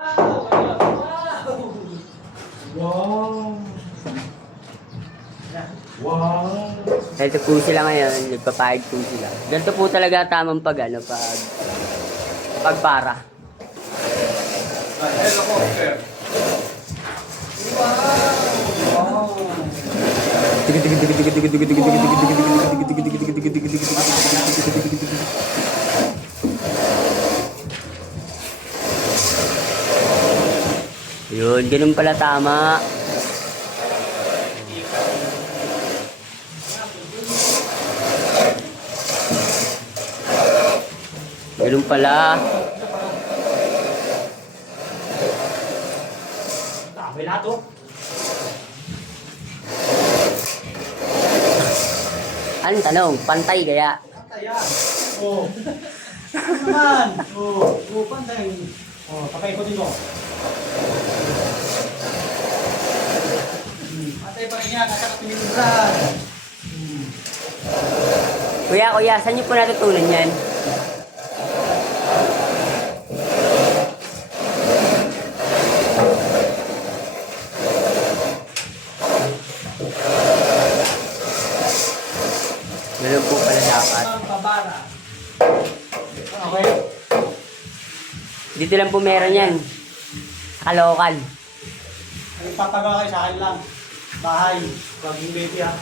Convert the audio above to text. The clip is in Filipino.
Wow! Wow! Ganito po sila ngayon, nagpapahid po sila. Ganito po talaga tamang pagpara. Helicopter! Yun, ganun pala tama. Ganun pala. May lato. Anong tanong? Pantay kaya? Kaya. Oh. Naman. Oh, pantay. Oh, papaikotin ko. Patay pa rin yan, nakakapinimuran. Kuya, saan niyo po natutunan yan? Ganun po pala dapat. Okay. Dito lang po meron yan. Kalokan. Ay, papagawa kayo sa akin lang. Bahay. Huwag yung baby ha.